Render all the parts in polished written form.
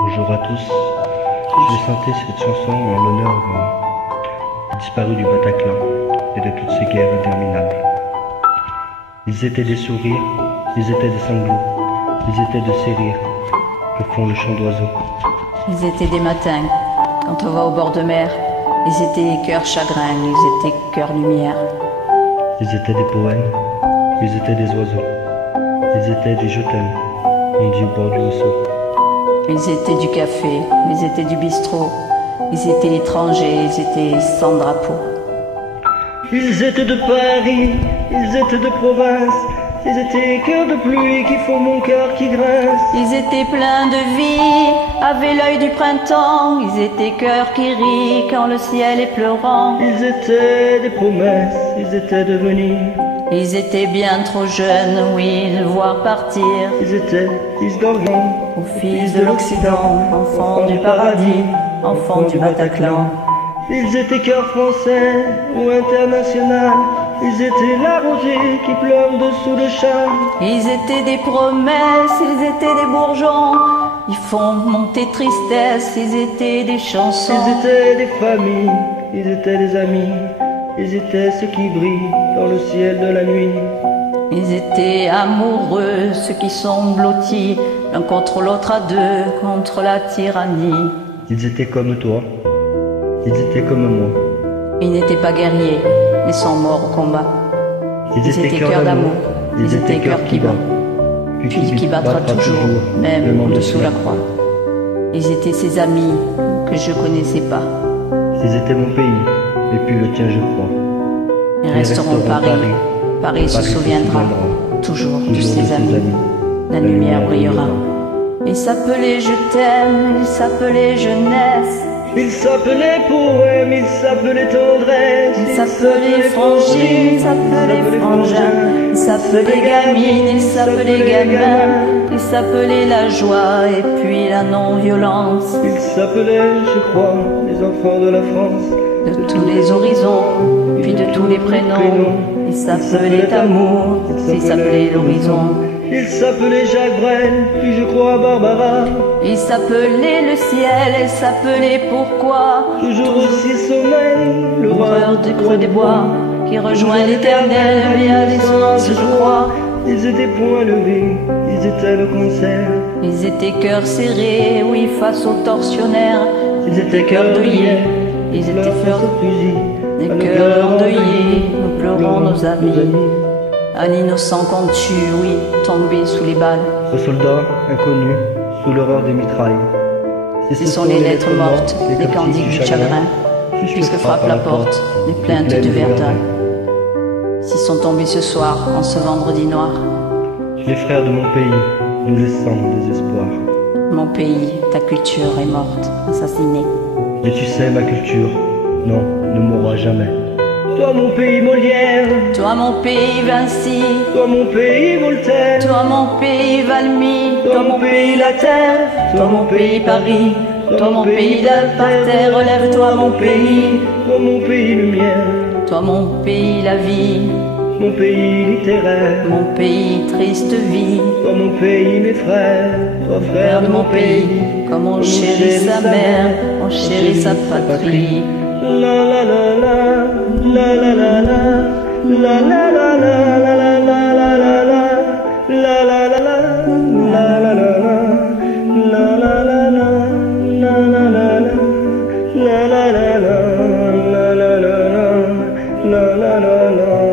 Bonjour à tous, j'ai chanté cette chanson en l'honneur des disparus du Bataclan et de toutes ces guerres interminables. Ils étaient des sourires, ils étaient des sanglots, ils étaient de ces rires que font le chant d'oiseaux. Ils étaient des matins, quand on va au bord de mer, ils étaient cœurs chagrins, ils étaient cœurs lumière. Ils étaient des poèmes, ils étaient des oiseaux, ils étaient du je t'aime, on dit au bord du ruisseau. Ils étaient du café, ils étaient du bistrot, ils étaient étrangers, ils étaient sans drapeau. Ils étaient de Paris, ils étaient de province, ils étaient cœurs de pluie qui font mon cœur qui grince. Ils étaient pleins de vie, avaient l'œil du printemps, ils étaient cœurs qui rient quand le ciel est pleurant. Ils étaient des promesses, ils étaient devenus. Ils étaient bien trop jeunes, oui, le voir partir. Ils étaient fils d'Orient, ou fils de l'Occident, enfants du paradis, enfants du Bataclan. Ils étaient cœurs français ou international, ils étaient la rosée qui pleure dessous le châle. Ils étaient des promesses, ils étaient des bourgeons, ils font monter tristesse, ils étaient des chansons. Ils étaient des familles, ils étaient des amis, ils étaient ceux qui brillent dans le ciel de la nuit. Ils étaient amoureux, ceux qui sont blottis, l'un contre l'autre à deux, contre la tyrannie. Ils étaient comme toi, ils étaient comme moi. Ils n'étaient pas guerriers, mais sont morts au combat. Ils étaient cœurs d'amour, ils étaient cœurs qui battent, puis qui battra toujours, même en dessous la croix. Ils étaient ses amis que je connaissais pas. Ils étaient mon pays, et puis le tien je crois. Ils resteront Paris, Paris se souviendra toujours de ses amis. La lumière brillera. Ils s'appelaient je t'aime, ils s'appelaient jeunesse. Ils s'appelaient poème, ils s'appelaient tendresse. Ils s'appelaient frangine, ils s'appelaient frangin. Ils s'appelaient gamine, ils s'appelaient gamin. Ils s'appelaient la joie et puis la non-violence. Ils s'appelaient, je crois, les enfants de la France. De tous les horizons, puis de tous les prénoms. Ils s'appelaient amour, ils s'appelaient l'horizon. Il s'appelait Jacques Brel, puis je crois Barbara. Il s'appelait le ciel, et s'appelait pourquoi. Toujours aussi sommeil, l'horreur du creux des bois, qui rejoint l'éternel via dissonance, je crois. Ils étaient poings levés, ils étaient le concert. Ils étaient cœurs serrés, oui, face aux tortionnaires. Ils étaient cœurs deuillés, ils étaient fleurs de fusil. Des cœurs endeuillés, nous pleurons nos amis. Un innocent qu'on tue, oui, tombé sous les balles. Ce soldat inconnu, sous l'horreur des mitrailles. Ce sont les lettres mortes, les candides du chagrin, puisque frappe la porte, les plaintes de Verdun. S'ils sont tombés ce soir, en ce vendredi noir. Les frères de mon pays, nous laissons désespoir. Mon pays, ta culture est morte, assassinée. Mais tu sais, ma culture, non, ne mourra jamais. Toi mon pays Molière, toi mon pays Vinci, toi mon pays Voltaire, toi mon pays Valmy, toi mon pays la terre, toi mon pays Paris, toi mon pays la parterre, relève-toi mon pays, toi mon pays lumière, toi mon pays la vie, mon pays littéraire, mon pays triste vie, toi mon pays mes frères, toi frère de mon pays, comme on chérit sa mère, on chérit sa patrie. La la la la, la la la la, la la la la, la la la la la la, la la la la, la la la la, la la la la, la la la la, la la la la, la la la la, la la la la, la la la la, la la la la.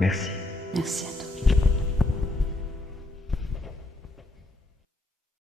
Merci. Merci à toi.